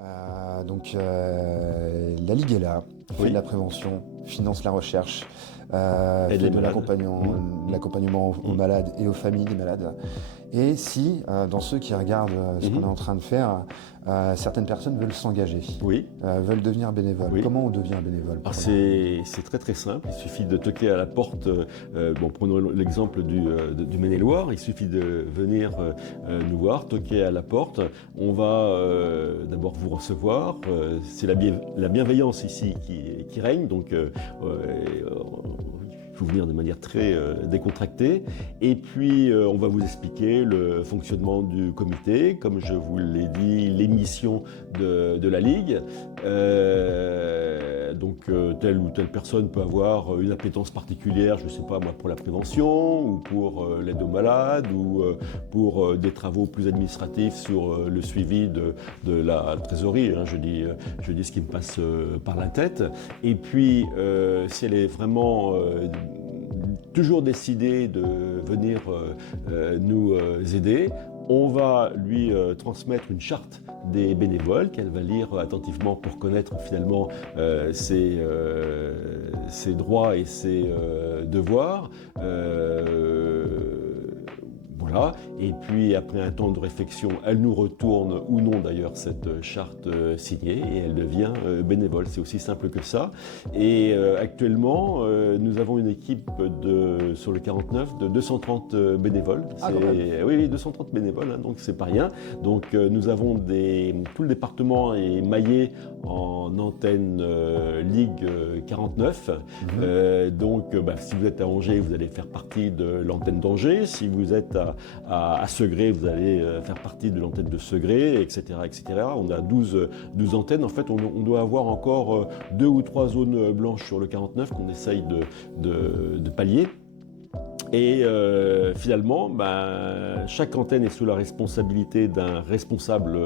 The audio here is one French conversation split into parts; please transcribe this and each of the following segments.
La Ligue est là, fait Oui. de la prévention, finance la recherche, Aide fait les de malades. l'accompagnement aux malades et aux familles des malades. Et si, dans ceux qui regardent ce qu'on est en train de faire, certaines personnes veulent s'engager, Oui. veulent devenir bénévoles, Oui. comment on devient bénévole Alors pour c'est très très simple, il suffit de toquer à la porte, prenons l'exemple du Maine-et-Loire, il suffit de venir nous voir, toquer à la porte, on va d'abord vous recevoir, c'est la bienveillance ici qui règne, donc il faut venir de manière très décontractée. Et puis, on va vous expliquer le fonctionnement du comité, comme je vous l'ai dit, les missions de la Ligue. Telle ou telle personne peut avoir une appétence particulière, je ne sais pas moi, pour la prévention, ou pour l'aide aux malades, ou pour des travaux plus administratifs sur le suivi de la trésorerie. Hein, je dis ce qui me passe par la tête. Et puis, si elle est vraiment toujours décidée de venir nous aider, on va lui transmettre une charte des bénévoles qu'elle va lire attentivement pour connaître finalement ses droits et ses devoirs. Voilà. Et puis après un temps de réflexion, elle nous retourne ou non d'ailleurs cette charte signée et elle devient bénévole. C'est aussi simple que ça. Et actuellement, nous avons une équipe sur le 49 de 230 bénévoles. Oui, 230 bénévoles, hein, donc c'est pas rien. Donc nous avons tout le département est maillé en antenne Ligue 49. Si vous êtes à Angers, vous allez faire partie de l'antenne d'Angers. Si vous êtes à Segré, vous allez faire partie de l'antenne de Segré, etc., etc. On a 12 antennes. En fait, on doit avoir encore 2 ou 3 zones blanches sur le 49 qu'on essaye de pallier. Et finalement, chaque antenne est sous la responsabilité d'un responsable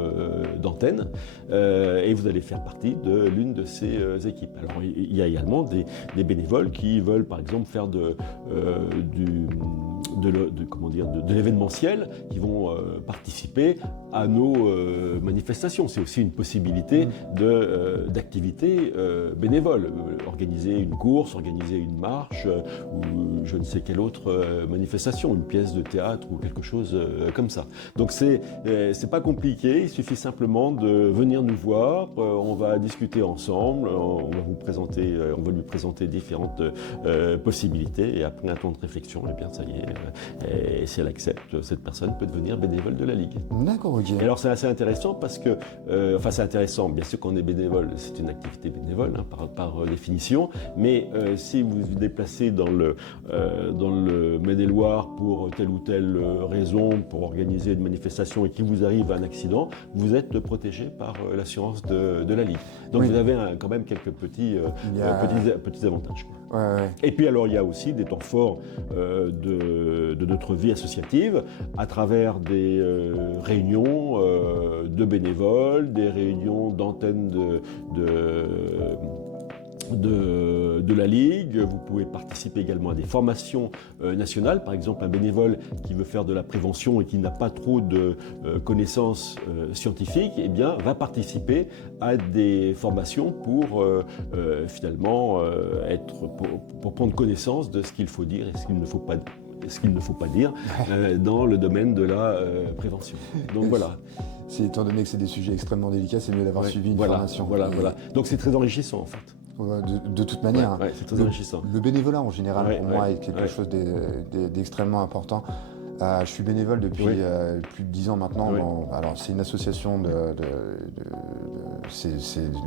d'antenne et vous allez faire partie de l'une de ces équipes. Alors il y a également des bénévoles qui veulent par exemple faire de l'événementiel, qui vont participer à nos manifestations. C'est aussi une possibilité d'activité bénévole. Organiser une course, organiser une marche ou je ne sais quelle autre manifestation, une pièce de théâtre ou quelque chose comme ça. Donc c'est pas compliqué, il suffit simplement de venir nous voir, on va discuter ensemble, on va lui présenter différentes possibilités et après un temps de réflexion, eh bien ça y est, et si elle accepte, cette personne peut devenir bénévole de la Ligue. D'accord, ok. Et alors c'est assez intéressant parce que, c'est intéressant, bien sûr qu'on est bénévole, c'est une activité bénévole hein, par définition, mais si vous vous déplacez dans le Maine-et-Loire pour telle ou telle raison, pour organiser une manifestation et qu'il vous arrive un accident, vous êtes protégé par l'assurance de la Ligue. Donc vous avez quand même quelques petits avantages. Ouais. Et puis alors il y a aussi des temps forts de notre vie associative à travers des réunions de bénévoles, des réunions d'antennes de la Ligue. Vous pouvez participer également à des formations nationales. Par exemple, un bénévole qui veut faire de la prévention et qui n'a pas trop de connaissances scientifiques, eh bien, va participer à des formations pour finalement pour prendre connaissance de ce qu'il faut dire et ce qu'il ne faut pas dire dans le domaine de la prévention. Donc voilà. Étant donné que c'est des sujets extrêmement délicats, c'est mieux d'avoir suivi une formation. Voilà. Donc c'est très enrichissant en fait. De toute manière, c'est très enrichissant. Le bénévolat en général pour moi est quelque chose d'extrêmement important. Je suis bénévole depuis plus de 10 ans maintenant. Oui. Alors c'est une association c'est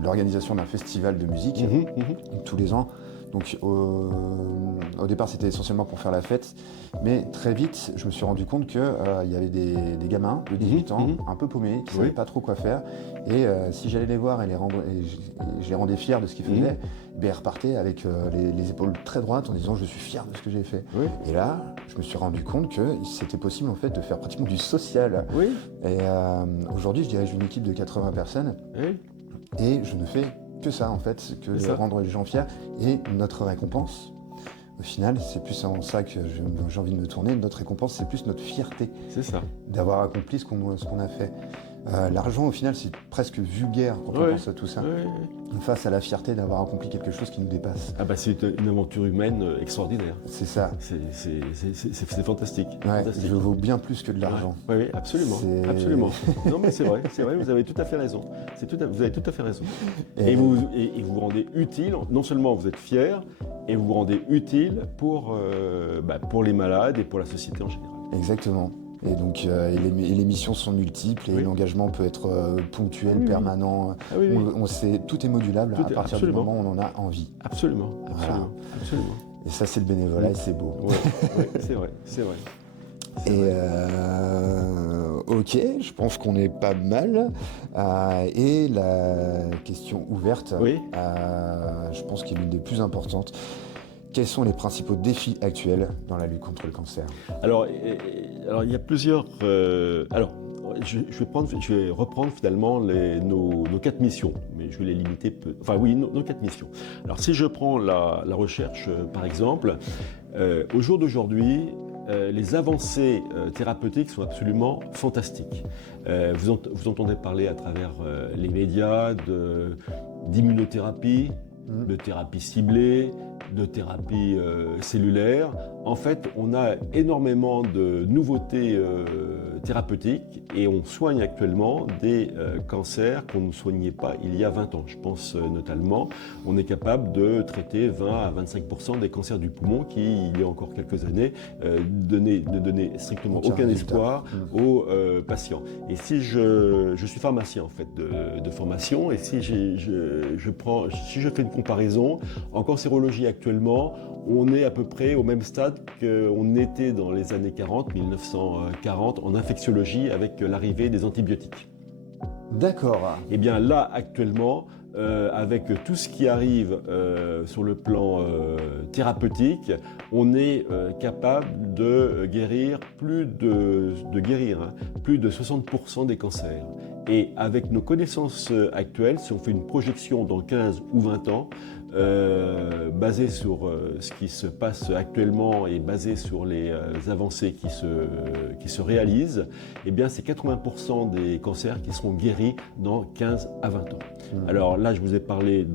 l'organisation d'un festival de musique tous les ans. Donc au départ c'était essentiellement pour faire la fête, mais très vite je me suis rendu compte qu'il y avait des gamins de 18 ans un peu paumés qui ne savaient pas trop quoi faire et si j'allais les voir et je les rendais fiers de ce qu'ils faisaient, ils repartaient avec les épaules très droites en disant je suis fier de ce que j'ai fait. Oui. Et là je me suis rendu compte que c'était possible en fait de faire pratiquement du social. Oui. Et aujourd'hui je dirige une équipe de 80 personnes et je ne fais que ça en fait, que de rendre les gens fiers et notre récompense. Au final, c'est plus en ça que j'ai envie de me tourner. Notre récompense, c'est plus notre fierté. C'est ça. D'avoir accompli ce qu'on a fait. L'argent, au final, c'est presque vulgaire quand on pense à tout ça. Face à la fierté d'avoir accompli quelque chose qui nous dépasse. Ah bah c'est une aventure humaine extraordinaire. C'est ça. C'est fantastique. Ouais, je vaux bien plus que de l'argent. Oui, absolument. Absolument. Non mais c'est vrai, vous avez tout à fait raison. Vous avez tout à fait raison. Et vous vous rendez utile, non seulement vous êtes fier, et vous vous rendez utile pour les malades et pour la société en général. Exactement. Et donc, les missions sont multiples et l'engagement peut être ponctuel, permanent. On sait, tout est modulable à partir du moment où on en a envie. Absolument. Et ça, c'est le bénévolat et c'est beau. Oui, c'est vrai. Et ok, je pense qu'on est pas mal. Et la question ouverte, je pense qu'elle est l'une des plus importantes. Quels sont les principaux défis actuels dans la lutte contre le cancer? Alors, il y a plusieurs... je vais reprendre finalement nos 4 missions, mais je vais les limiter peu. Enfin oui, nos 4 missions. Alors si je prends la recherche par exemple, au jour d'aujourd'hui, les avancées thérapeutiques sont absolument fantastiques. Vous entendez parler à travers les médias d'immunothérapie, de thérapie ciblée, de thérapie cellulaire. En fait, on a énormément de nouveautés thérapeutiques et on soigne actuellement des cancers qu'on ne soignait pas il y a 20 ans. Je pense notamment, on est capable de traiter 20 à 25% des cancers du poumon qui, il y a encore quelques années, ne donnaient strictement aucun espoir aux patients. Et si je suis pharmacien en fait de formation, et si je fais une comparaison, en cancérologie actuellement, on est à peu près au même stade qu'on était dans les années 1940, en infectiologie avec l'arrivée des antibiotiques. D'accord. Et bien là, actuellement, avec tout ce qui arrive sur le plan thérapeutique, on est capable de guérir plus de 60% des cancers. Et avec nos connaissances actuelles, si on fait une projection dans 15 ou 20 ans, basée sur ce qui se passe actuellement et basée sur les avancées qui se réalisent, eh bien c'est 80% des cancers qui seront guéris dans 15 à 20 ans. Alors là, je vous ai parlé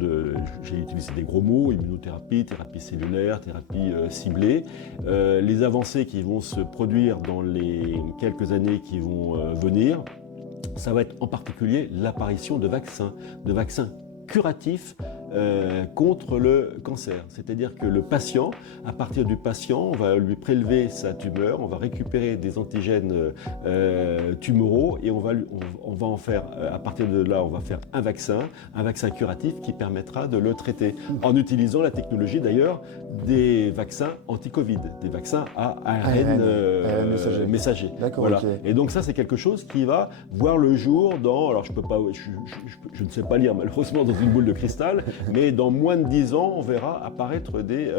j'ai utilisé des gros mots, immunothérapie, thérapie cellulaire, thérapie ciblée. Les avancées qui vont se produire dans les quelques années qui vont venir, ça va être en particulier l'apparition de vaccins curatifs contre le cancer. C'est-à-dire que le patient, à partir du patient, on va lui prélever sa tumeur, on va récupérer des antigènes tumoraux et on va en faire, à partir de là, on va faire un vaccin curatif qui permettra de le traiter en utilisant la technologie d'ailleurs des vaccins anti-Covid, des vaccins à ARN messager. D'accord, voilà. Okay. Et donc ça, c'est quelque chose qui va voir le jour dans, alors je ne sais pas lire malheureusement dans une boule de cristal, mais dans moins de 10 ans, on verra apparaître des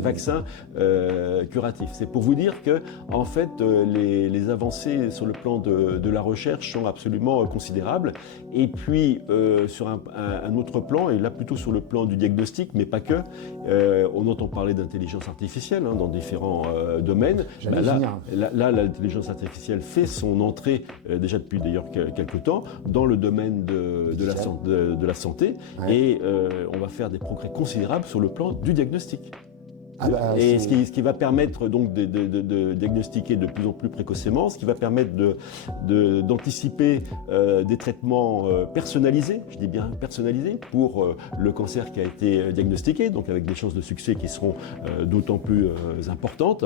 vaccins curatifs. C'est pour vous dire que, en fait, les avancées sur le plan de la recherche sont absolument considérables. Et puis, sur un autre plan, et là plutôt sur le plan du diagnostic, mais pas que, on entend parler d'intelligence artificielle dans différents domaines. Là, l'intelligence artificielle fait son entrée, déjà depuis d'ailleurs quelques temps, dans le domaine de la santé, et on va faire des progrès considérables sur le plan du diagnostic. Et ce qui va permettre donc de diagnostiquer de plus en plus précocement, ce qui va permettre d'anticiper des traitements personnalisés, je dis bien personnalisés, pour le cancer qui a été diagnostiqué, donc avec des chances de succès qui seront d'autant plus importantes.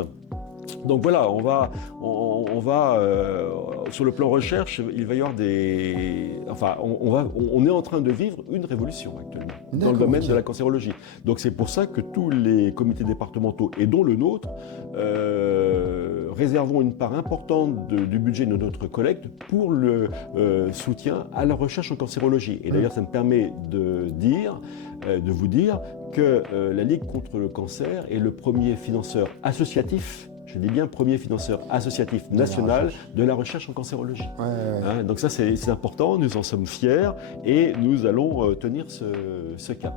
Donc voilà, on va sur le plan recherche, il va y avoir on est en train de vivre une révolution actuellement dans le domaine de la cancérologie. Donc c'est pour ça que tous les comités départementaux, et dont le nôtre, réservons une part importante du budget de notre collecte pour le soutien à la recherche en cancérologie. Et d'ailleurs, ça me permet de vous dire que la Ligue contre le cancer est le premier financeur associatif, je dis bien premier financeur associatif national de la recherche en cancérologie. Donc ça, c'est important, nous en sommes fiers et nous allons tenir ce cap.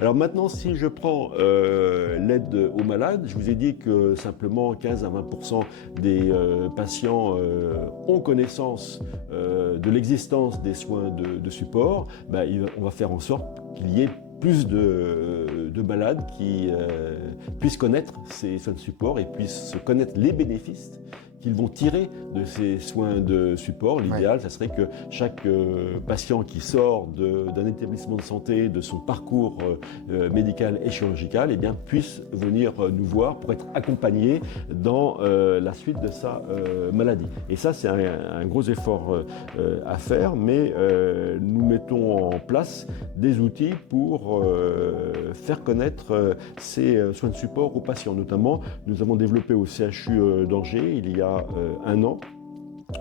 Alors maintenant, si je prends l'aide aux malades, je vous ai dit que simplement 15 à 20% des patients ont connaissance de l'existence des soins de support. On va faire en sorte qu'il y ait plus de malades qui puissent connaître ces soins de support et puissent connaître les bénéfices qu'ils vont tirer de ces soins de support. L'idéal, ça serait que chaque patient qui sort d'un établissement de santé, de son parcours médical et chirurgical, eh bien, puisse venir nous voir pour être accompagné dans la suite de sa maladie. Et ça, c'est un gros effort à faire, mais nous mettons en place des outils pour faire connaître ces soins de support aux patients. Notamment, nous avons développé au CHU d'Angers, il y a un an,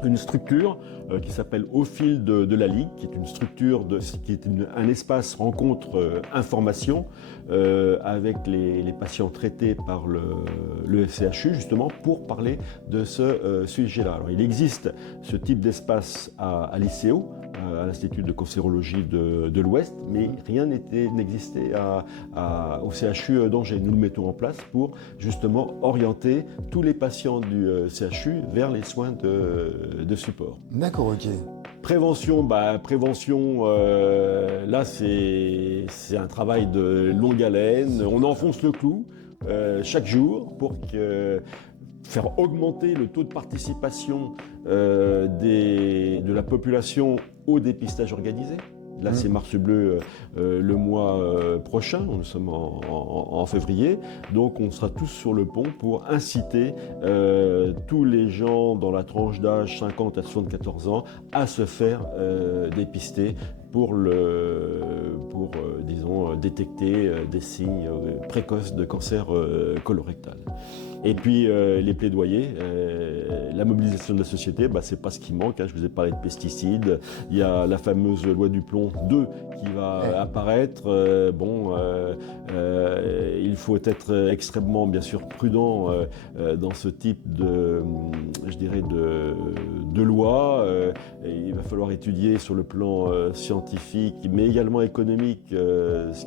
une structure qui s'appelle Au fil de la Ligue, qui est une structure, qui est un espace rencontre information avec les patients traités par le CHU, justement pour parler de ce sujet-là. Alors, il existe ce type d'espace à l'ICO, à l'Institut de cancérologie de l'Ouest, mais rien n'existait au CHU d'Angers. Nous le mettons en place pour justement orienter tous les patients du CHU vers les soins de support. D'accord, ok. Prévention, là c'est un travail de longue haleine. On enfonce le clou chaque jour pour faire augmenter le taux de participation de la population au dépistage organisé. Là, c'est Mars Bleu le mois prochain, nous sommes en février, donc on sera tous sur le pont pour inciter tous les gens dans la tranche d'âge 50 à 74 ans à se faire dépister pour disons, détecter des signes précoces de cancer colorectal. Et puis les plaidoyers, la mobilisation de la société, c'est pas ce qui manque. Je vous ai parlé de pesticides, il y a la fameuse loi du plomb 2 qui va apparaître. Il faut être extrêmement, bien sûr, prudent dans ce type de loi. Il va falloir étudier sur le plan scientifique, mais également économique, ce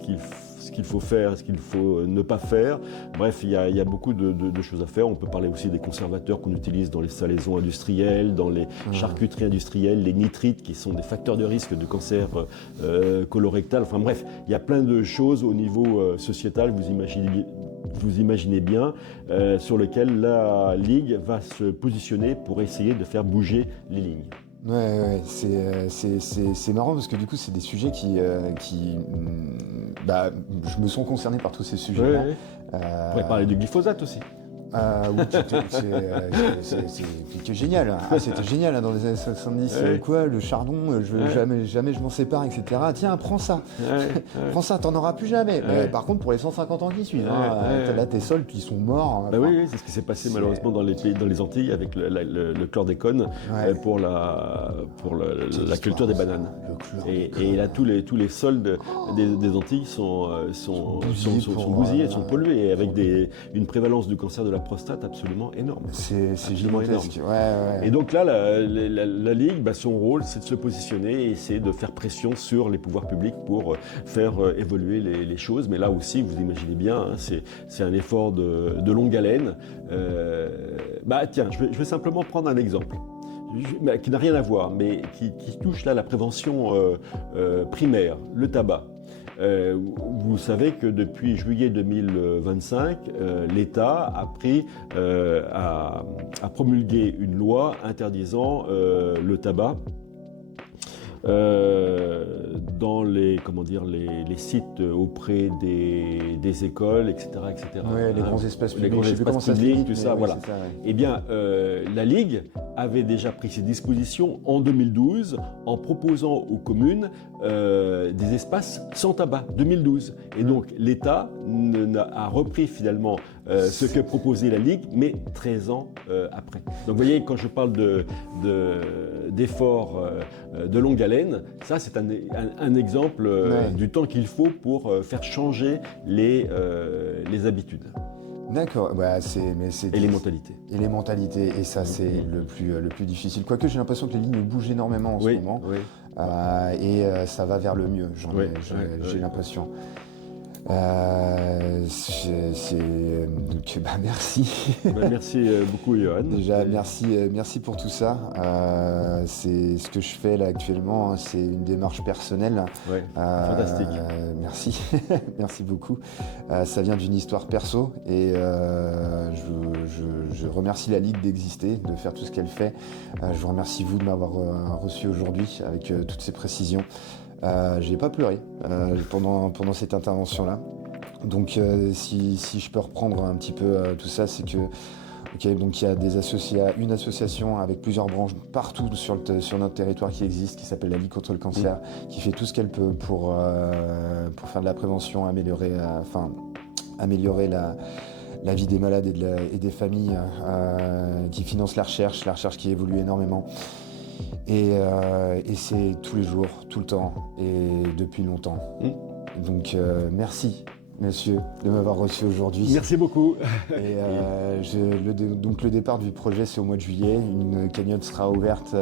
qu'il faut faire, ce qu'il faut ne pas faire. Bref, il y a beaucoup de choses à faire. On peut parler aussi des conservateurs qu'on utilise dans les salaisons industrielles, dans les charcuteries industrielles, les nitrites qui sont des facteurs de risque de cancer colorectal. Enfin bref, il y a plein de choses au niveau sociétal, vous imaginez bien, sur lesquelles la Ligue va se positionner pour essayer de faire bouger les lignes. Ouais, c'est marrant parce que du coup, c'est des sujets qui je me sens concerné par tous ces sujets-là. Ouais. On pourrait parler du glyphosate aussi. Oui, c'est génial. C'était génial dans les années 70. Le chardon, jamais je m'en sépare, etc. Tiens, prends ça. Prends ça, t'en auras plus jamais. Mais, par contre, pour les 150 ans qui suivent, là, tes sols, ils sont morts. Oui, c'est ce qui s'est passé malheureusement dans les Antilles avec le chlordécone pour la culture des bananes. Et là, tous les sols des Antilles sont bousillés, sont pollués, avec une prévalence du cancer de la prostate absolument énorme. C'est gigantesque. Ouais. Et donc là, la Ligue, son rôle, c'est de se positionner et c'est de faire pression sur les pouvoirs publics pour faire évoluer les choses. Mais là aussi, vous imaginez bien, c'est un effort de longue haleine. Tiens, je vais simplement prendre un exemple qui n'a rien à voir, mais qui touche là la prévention primaire, le tabac. Vous savez que depuis juillet 2025, l'État a promulgué une loi interdisant le tabac dans les sites auprès des écoles, etc. Ouais, les grands espaces publics, les grands espaces publics, tout ça, voilà. Ça, ouais. Eh bien, la Ligue avait déjà pris ses dispositions en 2012 en proposant aux communes des espaces sans tabac, 2012. Et donc, l'État a repris finalement ce que proposait la Ligue, mais 13 ans après. Donc, vous voyez, quand je parle d'efforts de longue haleine, ça, c'est un exemple du temps qu'il faut pour faire changer les habitudes. D'accord, et les mentalités. Et les mentalités, et ça c'est le plus difficile. Quoique j'ai l'impression que les lignes bougent énormément en ce moment, et ça va vers le mieux, j'ai l'impression. Donc, merci. Merci beaucoup, Johan. Déjà, merci pour tout ça. C'est ce que je fais là actuellement, hein, c'est une démarche personnelle. Ouais, fantastique. Merci, merci beaucoup. Ça vient d'une histoire perso et je remercie la Ligue d'exister, de faire tout ce qu'elle fait. Je vous remercie vous de m'avoir reçu aujourd'hui avec toutes ces précisions. J'ai pas pleuré pendant cette intervention-là. Donc si je peux reprendre un petit peu tout ça, c'est que donc il y a une association avec plusieurs branches partout sur notre territoire qui existe, qui s'appelle la Ligue contre le cancer, qui fait tout ce qu'elle peut pour faire de la prévention, améliorer la vie des malades et des familles, qui finance la recherche qui évolue énormément. Et c'est tous les jours, tout le temps et depuis longtemps. Donc merci. Monsieur, de m'avoir reçu aujourd'hui. Merci beaucoup. Et donc le départ du projet, c'est au mois de juillet. Une cagnotte sera ouverte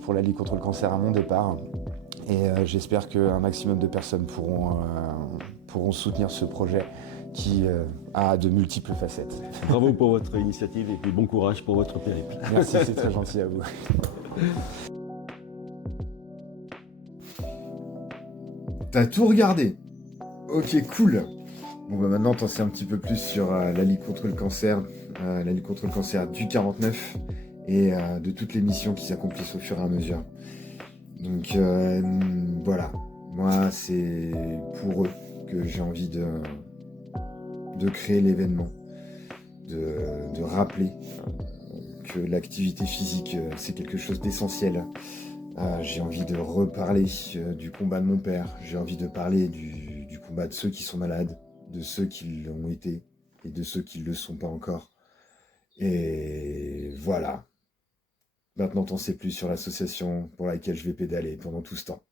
pour la Ligue contre le cancer à mon départ. Et j'espère qu'un maximum de personnes pourront soutenir ce projet qui a de multiples facettes. Bravo pour votre initiative et puis bon courage pour votre périple. Merci, c'est très gentil à vous. T'as tout regardé? Ok, cool. Bon bah maintenant t'en sais un petit peu plus sur la Ligue contre le cancer, du 49 et de toutes les missions qui s'accomplissent au fur et à mesure. Donc voilà, moi c'est pour eux que j'ai envie de créer l'événement, de rappeler que l'activité physique c'est quelque chose d'essentiel. J'ai envie de reparler du combat de mon père, j'ai envie de parler du combat de ceux qui sont malades, de ceux qui l'ont été et de ceux qui ne le sont pas encore. Et voilà. Maintenant, t'en sais plus sur l'association pour laquelle je vais pédaler pendant tout ce temps.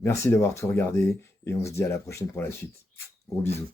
Merci d'avoir tout regardé et on se dit à la prochaine pour la suite. Gros bisous.